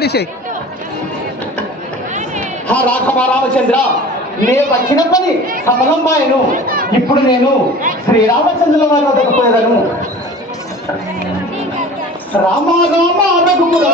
తీసేయి. ఆ రాఘవ రామచంద్ర. నే వచ్చిన పని సఫలమ్మాయను ఇప్పుడు నేను శ్రీరామచంద్రుల వారి వద్దకు పోయేదను. రామ రామ రఘుకుల